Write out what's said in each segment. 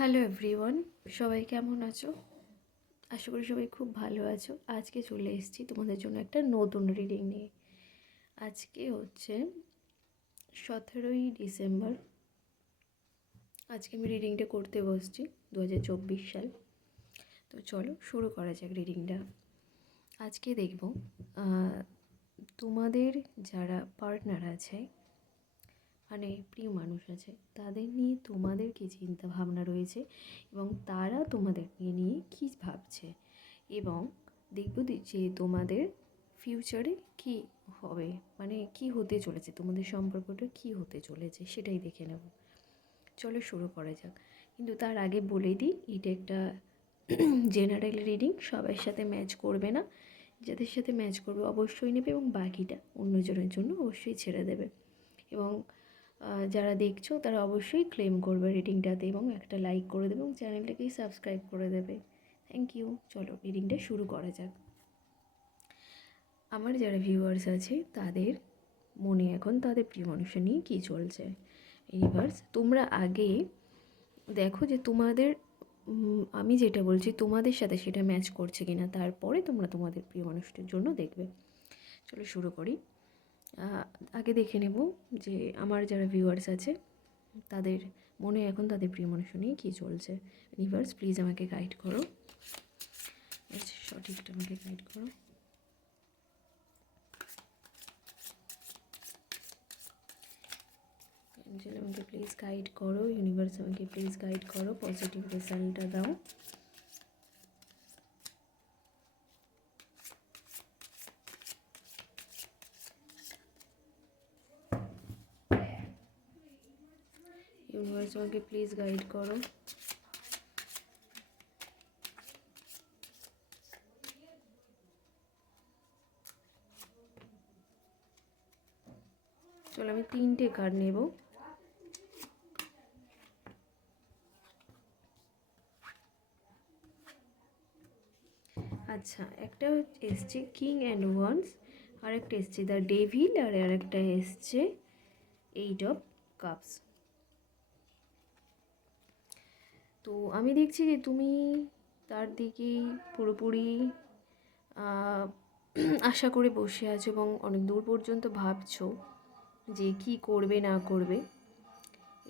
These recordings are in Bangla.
হ্যালো এভরিওয়ান, সবাই কেমন আছো? আশা করি সবাই খুব ভালো আছো। আজকে চলে এসেছি তোমাদের জন্য একটা নতুন রিডিং নিয়ে। আজকে হচ্ছে 17ই ডিসেম্বর। আজকে আমি রিডিংটা করতে বসছি 2024 সাল। তো চলো শুরু করা যাক রিডিংটা। আজকে দেখব তোমাদের যারা পার্টনার আছে, মানে প্রিয় মানুষ আছে, তাদের নিয়ে তোমাদের কী চিন্তা ভাবনা রয়েছে এবং তারা তোমাদেরকে নিয়ে কী ভাবছে, এবং দেখব যে তোমাদের ফিউচারে কি হবে, মানে কি হতে চলেছে, তোমাদের সম্পর্কটা কি হতে চলেছে সেটাই দেখে নেব। চলো শুরু করা যাক। কিন্তু তার আগে বলে দিই, এটা একটা জেনারেল রিডিং, সবার সাথে ম্যাচ করবে না। যাদের সাথে ম্যাচ করবে অবশ্যই নেবে এবং বাকিটা অন্যজনের জন্য অবশ্যই ছেড়ে দেবে। এবং যারা দেখছো তারা অবশ্যই ক্লেম করবে রিডিংটাতে এবং একটা লাইক করে দেবে এবং চ্যানেলটাকেই সাবস্ক্রাইব করে দেবে। Thank you. চলো রিডিংটা শুরু করা যাক। আমার যারা ভিউয়ার্স আছে তাদের মনে এখন তাদের প্রিয় মানুষের নিয়ে কী চলছে। ইউনিভার্স, তোমরা আগে দেখো যে তোমাদের আমি যেটা বলছি তোমাদের সাথে সেটা ম্যাচ করছে কি না, তারপরে তোমরা তোমাদের প্রিয় মানুষটির জন্য দেখবে। চলো শুরু করি। আগে দেখে নেব যে আমার যারা ভিউয়ার্স আছে তাদের মনে এখন তাদের প্রিয় মানুষ নিয়ে কী চলছে। ইউনিভার্স প্লিজ আমাকে গাইড করো, সঠিকটা আমাকে গাইড করো। এঞ্জেল আমাকে প্লিজ গাইড করো, ইউনিভার্স আমাকে প্লিজ গাইড করো, পজিটিভ রেজাল্টটা দাও। ইউনিভার্স আমাকে প্লিজ গাইড করো। চলো আমি 3টে কার্ড নেব। আচ্ছা, একটা এসছে কিং অ্যান্ড ওয়ান্স, আর একটা এসছে দ্য ডেভিল, আর আরেকটা এসছে 8 অফ কাপস। তো আমি দেখছি যে তুমি তার দিকেই পুরোপুরি আশা করে বসে আছো এবং অনেক দূর পর্যন্ত ভাবছো যে কি করবে না করবে।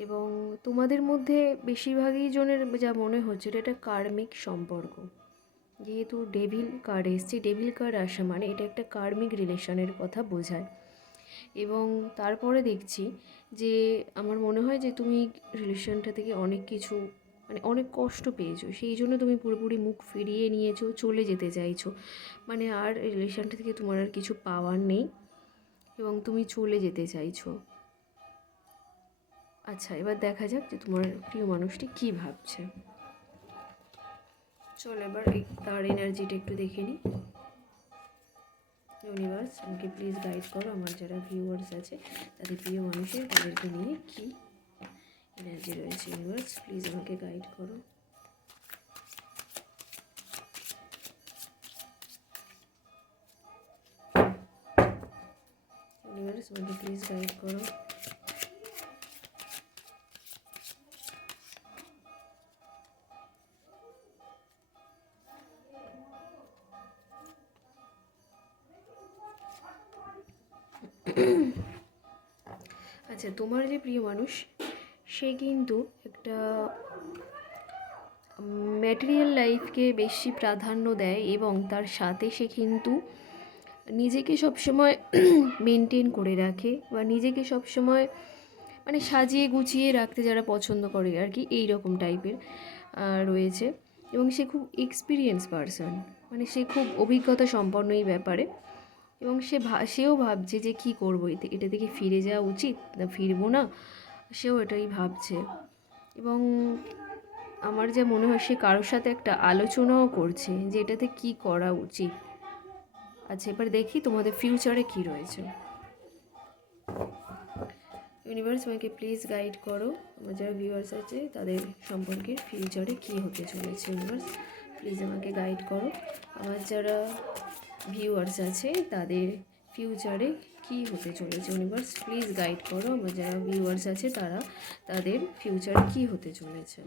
এবং তোমাদের মধ্যে বেশিরভাগই জনের যা মনে হচ্ছে এটা একটা কার্মিক সম্পর্ক। যেহেতু ডেভিল কার্ড এসছে, ডেভিল কার্ড আসা মানে এটা একটা কার্মিক রিলেশনের কথা বোঝায়। এবং তারপরে দেখছি যে আমার মনে হয় যে তুমি রিলেশনটা থেকে অনেক কিছু, মানে অনেক কষ্ট পেয়েছো, সেই জন্য তুমি পুরোপুরি মুখ ফিরিয়ে নিয়েছো, চলে যেতে চাইছো। মানে আর রিলেশনটা থেকে তোমার আর কিছু পাওয়ার নেই এবং তুমি চলে যেতে চাইছো। আচ্ছা, এবার দেখা যাক যে তোমার প্রিয় মানুষটি কী ভাবছে। চলো এবার তার এনার্জিটা একটু দেখে নিই। ইউনিভার্স আমাকে প্লিজ গাইড করো, আমার যারা ভিউয়ার্স আছে তাদের প্রিয় মানুষের তাদেরকে নিয়ে কী এনার্জি রয়েছে। ইউনিভার্স প্লিজ আমাকে গাইড করো। ইউনিভার্স আমাকে প্লিজ গাইড করো। আচ্ছা, তোমার যে প্রিয় মানুষ সে কিন্তু একটা ম্যাটেরিয়াল লাইফকে বেশি প্রাধান্য দেয় এবং তার সাথে সে কিন্তু নিজেকে সবসময় মেনটেন করে রাখে বা নিজেকে সবসময় মানে সাজিয়ে গুছিয়ে রাখতে যারা পছন্দ করে আর কি, এই রকম টাইপের রয়েছে। এবং সে খুব এক্সপিরিয়েন্স পারসন, মানে সে খুব অভিজ্ঞতা সম্পন্ন এই ব্যাপারে। এবং সেও ভাবছে যে কী করবো, এটা থেকে ফিরে যাওয়া উচিত না ফিরবো না, সেও এটাই ভাবছে। এবং আমার যা মনে হয় সে কারোর সাথে একটা আলোচনাও করছে যে এটাতে কী করা উচিত। আচ্ছা, এবার দেখি তোমাদের ফিউচারে কী রয়েছে। ইউনিভার্স আমাকে প্লিজ গাইড করো, আমার যারা ভিউয়ার্স আছে তাদের সম্পর্কে ফিউচারে কী হতে চলেছে। ইউনিভার্স প্লিজ আমাকে গাইড করো, আমার যারা ভিউয়ার্স আছে তাদের ফিউচারে কী হতে চলেছে। ইউনিভার্স প্লিজ গাইড করো, আমার যারা ভিউয়ার্স আছে তাদের ফিউচারে কী হতে চলেছে।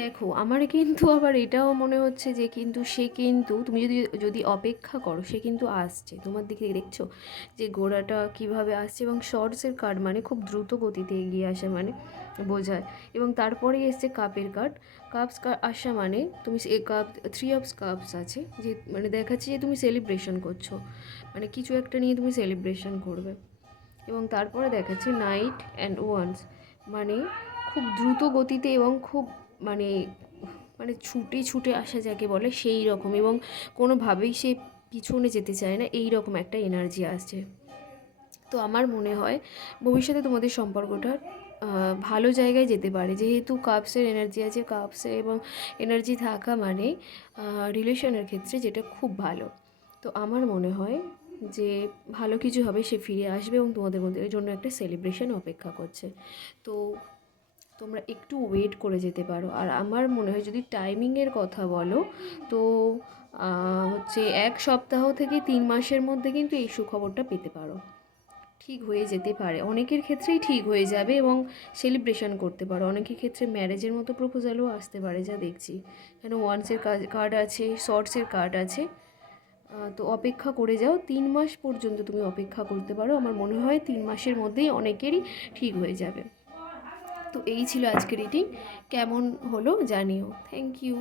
দেখো, আমার কিন্তু আবার এটাও মনে হচ্ছে যে কিন্তু সে কিন্তু তুমি যদি যদি অপেক্ষা করো, সে কিন্তু আসছে তোমার দিকে, দেখছো যে ঘোড়াটা কিভাবে আসছে, এবং শর্টসের কার্ড মানে খুব দ্রুত গতিতে এগিয়ে আসা মানে বোঝায়। এবং তারপরেই এসছে কাপের কার্ড। কাপস আসা মানে তুমি কাপ, 3 অফ কাপস আছে, যে মানে দেখাচ্ছে যে তুমি সেলিব্রেশন করছো, মানে কিছু একটা নিয়ে তুমি সেলিব্রেশন করবে। এবং তারপরে দেখাচ্ছে নাইট অ্যান্ড ওয়ান্স, মানে খুব দ্রুত গতিতে এবং খুব মানে মানে ছুটে ছুটে আসা যাকে বলে সেই রকম, এবং কোনোভাবেই সে পিছনে যেতে চায় না, এই রকম একটা এনার্জি আসছে। তো আমার মনে হয় ভবিষ্যতে তোমাদের সম্পর্কটা ভালো জায়গায় যেতে পারে, যেহেতু কাপসের এনার্জি আছে, কাপসে এবং এনার্জি থাকা মানে রিলেশনের ক্ষেত্রে যেটা খুব ভালো। তো আমার মনে হয় যে ভালো কিছু হবে, সে ফিরে আসবে এবং তোমাদের মধ্যে এর জন্য একটা সেলিব্রেশন অপেক্ষা করছে। তো তোমরা একটু ওয়েট করে যেতে পারো। আর আমার মনে হয় যদি টাইমিংয়ের কথা বলো, তো হচ্ছে 1 সপ্তাহ থেকে 3 মাসের মধ্যে কিন্তু এই সুখবরটা পেতে পারো, ঠিক হয়ে যেতে পারে। অনেকের ক্ষেত্রেই ঠিক হয়ে যাবে এবং সেলিব্রেশন করতে পারো, অনেকের ক্ষেত্রে ম্যারেজের মতো প্রপোজালও আসতে পারে, যা দেখছি। কেন ওয়ান্সের কার্ড আছে, শর্টসের কার্ড আছে। তো অপেক্ষা করে যাও, 3 মাস পর্যন্ত তুমি অপেক্ষা করতে পারো, আমার মনে হয় 3 মাসের মধ্যেই অনেকেরই ঠিক হয়ে যাবে। তো এই ছিল আজকের রিডিং, কেমন হলো জানিও। Thank you.